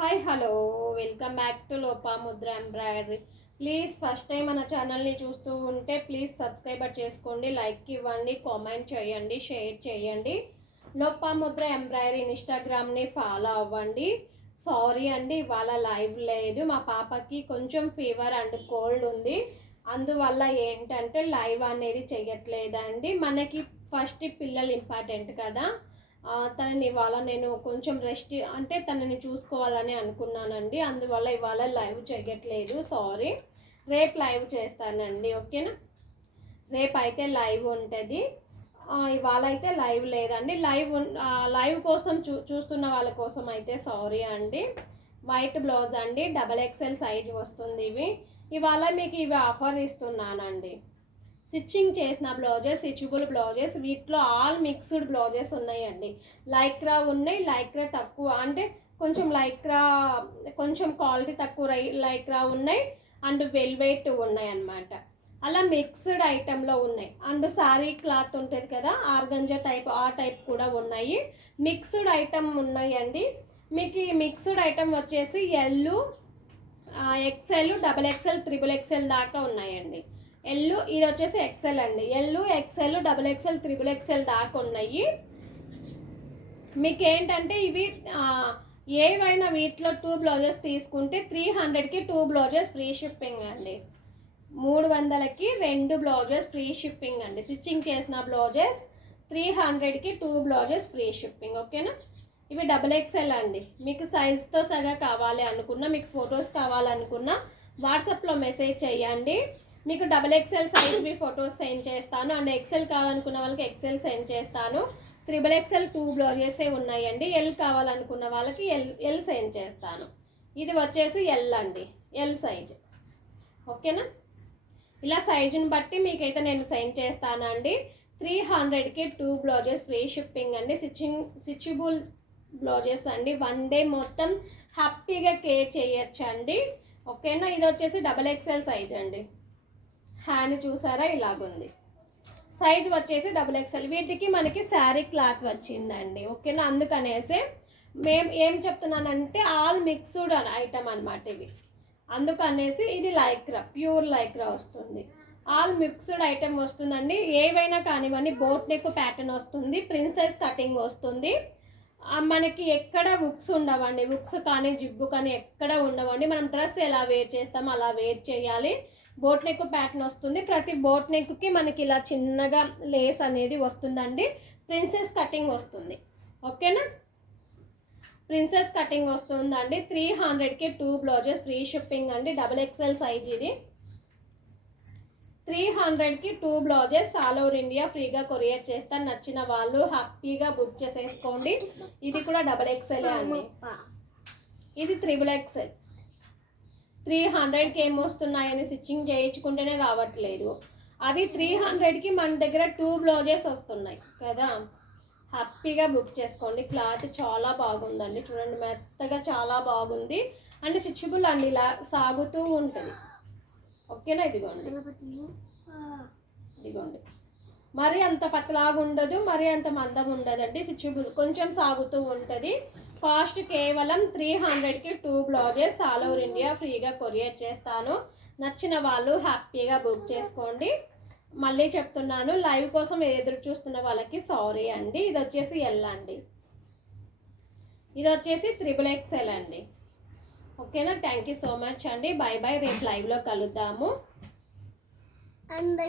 Hi hello welcome back to Lopamudra embroidery please first time మన ఛానల్ని చూస్తూ ఉంటే ప్లీజ్ సబ్స్క్రైబ్ చేసుకోండి లైక్ ఇవ్వండి కామెంట్ చేయండి షేర్ చేయండి. లోపాముద్ర ఎంబ్రాయిడరీ ఇన్స్టాగ్రామ్ని ఫాలో అవ్వండి. సారీ అండి ఇవాళ లైవ్ లేదు. మా పాపకి కొంచెం ఫీవర్ అండ్ కోల్డ్ ఉంది. అందువల్ల ఏంటంటే లైవ్ అనేది చేయట్లేదండి. మనకి ఫస్ట్ పిల్లలు ఇంపార్టెంట్ కదా. తనని ఇవాళ నేను కొంచెం రెస్ట్ అంటే తనని చూసుకోవాలని అనుకున్నానండి. అందువల్ల ఇవాళ లైవ్ చేయట్లేదు సారీ. రేపు లైవ్ చేస్తానండి ఓకేనా? రేపు అయితే లైవ్ ఉంటుంది. ఇవాళ అయితే లైవ్ లేదండి. లైవ్ లైవ్ కోసం చూ చూస్తున్న వాళ్ళ కోసం అయితే సారీ అండి. వైట్ బ్లౌజ్ అండి డబల్ ఎక్స్ఎల్ సైజ్ వస్తుంది ఇవి. ఇవాళ మీకు ఇవి ఆఫర్ ఇస్తున్నానండి. స్టిచ్చింగ్ చేసిన బ్లౌజెస్ స్టిచబుల్ బ్లౌజెస్ వీటిలో ఆల్ మిక్స్డ్ బ్లౌజెస్ ఉన్నాయండి. లైక్రా ఉన్నాయి లైక్రా తక్కువ. అంటే కొంచెం లైక్రా కొంచెం క్వాలిటీ తక్కువ రై లైక్రా ఉన్నాయి అండ్ వెల్వెట్ ఉన్నాయి అన్నమాట అలా మిక్స్డ్ ఐటెంలో ఉన్నాయి. అండ్ సారీ క్లాత్ ఉంటుంది కదా ఆర్గంజా టైప్ ఆ టైప్ కూడా ఉన్నాయి. మిక్స్డ్ ఐటమ్ ఉన్నాయండి. మీకు ఈ మిక్స్డ్ ఐటమ్ వచ్చేసి L XL double XL triple XL దాకా ఉన్నాయండి. ఎల్లు ఇది వచ్చేసి ఎక్సెల్ అండి. L XL double XL triple XL దాకా ఉన్నాయి. మీకు ఏంటంటే ఇవి ఏవైనా వీటిలో టూ బ్లౌజెస్ తీసుకుంటే త్రీ హండ్రెడ్కి టూ బ్లౌజెస్ ఫ్రీ షిప్పింగ్ అండి. మూడు వందలకి రెండు బ్లౌజెస్ ఫ్రీ షిప్పింగ్ అండి. స్టిచ్చింగ్ చేసిన బ్లౌజెస్ త్రీ హండ్రెడ్కి టూ బ్లౌజెస్ ఫ్రీ షిప్పింగ్ ఓకేనా ఇవి డబుల్ ఎక్స్ఎల్ అండి. మీకు సైజ్తో సగా కావాలి అనుకున్నా మీకు ఫొటోస్ కావాలనుకున్నా వాట్సాప్లో మెసేజ్ చేయండి. మీకు డబుల్ ఎక్స్ఎల్ సైజ్ మీ ఫొటోస్ సెండ్ చేస్తాను. అండ్ ఎక్సెల్ కావాలనుకున్న వాళ్ళకి ఎక్సెల్ సెండ్ చేస్తాను. త్రిబుల్ ఎక్స్ఎల్ టూ బ్లౌజెసే ఉన్నాయండి. ఎల్ కావాలనుకున్న వాళ్ళకి ఎల్ ఎల్ సెండ్ చేస్తాను. ఇది వచ్చేసి ఎల్ అండి. ఎల్ సైజ్ ఓకేనా? ఇలా సైజుని బట్టి మీకైతే నేను సెండ్ చేస్తానండి. త్రీ హండ్రెడ్కి టూ బ్లౌజెస్ ఫ్రీ షిప్పింగ్ అండి. స్టిచ్చింగ్ స్టిచ్బుల్ బ్లౌజెస్ అండి. వన్ డే మొత్తం హ్యాపీగా కేర్ చేయొచ్చండి. ఓకేనా? ఇది వచ్చేసి డబల్ ఎక్స్ఎల్ సైజ్ అండి. హ్యాండ్ చూసారా? ఇలాగుంది. సైజ్ వచ్చేసి డబుల్ ఎక్స్ఎల్. వీటికి మనకి శారీ క్లాత్ వచ్చిందండి. ఓకేనా? అందుకనేసి మేము ఏం చెప్తున్నానంటే ఆల్ మిక్స్డ్ ఐటమ్ అనమాట ఇవి. అందుకనేసి ఇది లైక్రా ప్యూర్ లైక్రా వస్తుంది. ఆల్ మిక్స్డ్ ఐటమ్ వస్తుందండి. ఏవైనా కానివ్వండి బోట్ నెక్ ప్యాటర్న్ వస్తుంది ప్రిన్సెస్ కటింగ్ వస్తుంది. మనకి ఎక్కడ బుక్స్ ఉండవండి. బుక్స్ కానీ జిబ్బు కానీ ఎక్కడ ఉండవండి. మనం డ్రెస్ ఎలా వేర్ చేస్తామో అలా వేర్ చేయాలి. బోట్ నెక్ ప్యాటర్న్ వస్తుంది. ప్రతి బోట్ నెక్కి మనకి ఇలా చిన్నగా లేస్ అనేది వస్తుందండి. ప్రిన్సెస్ కటింగ్ వస్తుంది. ఓకేనా? ప్రిన్సెస్ కటింగ్ వస్తుందండి. త్రీ హండ్రెడ్కి టూ బ్లౌజెస్ ఫ్రీ షిప్పింగ్ అండి. డబుల్ ఎక్స్ఎల్ సైజ్ ఇది. త్రీ హండ్రెడ్కి two blouses all over India ఫ్రీగా కొరియర్ చేస్తాను నచ్చిన వాళ్ళు హ్యాపీగా బుక్ చేసేసుకోండి. ఇది కూడా డబల్ ఎక్స్ఎల్ అండి. ఇది త్రిబుల్ ఎక్స్ఎల్. త్రీ హండ్రెడ్కి ఏమొస్తున్నాయని స్టిచ్చింగ్ చేయించుకుంటేనే రావట్లేదు. అది త్రీ హండ్రెడ్కి మన దగ్గర టూ బ్లౌజెస్ వస్తున్నాయి కదా. హ్యాపీగా బుక్ చేసుకోండి. క్లాత్ చాలా బాగుందండి. చూడండి మెత్తగా చాలా బాగుంది. అండ్ స్టిచబుల్ అండి ఇలా సాగుతూ ఉంటుంది. ఓకేనా? ఇదిగోండి. ఇదిగోండి. మరి అంత పతలాగా ఉండదు మరి అంత మందం ఉండదండి స్టిచబుల్ కొంచెం సాగుతూ ఉంటుంది. కాస్ట్ కేవలం త్రీ హండ్రెడ్కి two blouses all over India ఫ్రీగా కొరియర్ చేస్తాను. నచ్చిన వాళ్ళు హ్యాపీగా బుక్ చేసుకోండి. మళ్ళీ చెప్తున్నాను లైవ్ కోసం ఎదురు చూస్తున్న వాళ్ళకి సారీ అండి. ఇది వచ్చేసి ఎల్ అండి. ఇది వచ్చేసి త్రిబుల్ ఎక్స్ఎల్ అండి. ఓకేనా థ్యాంక్ యూ సో మచ్ అండి. బాయ్ బాయ్ రేపు లైవ్లో కలుద్దాము.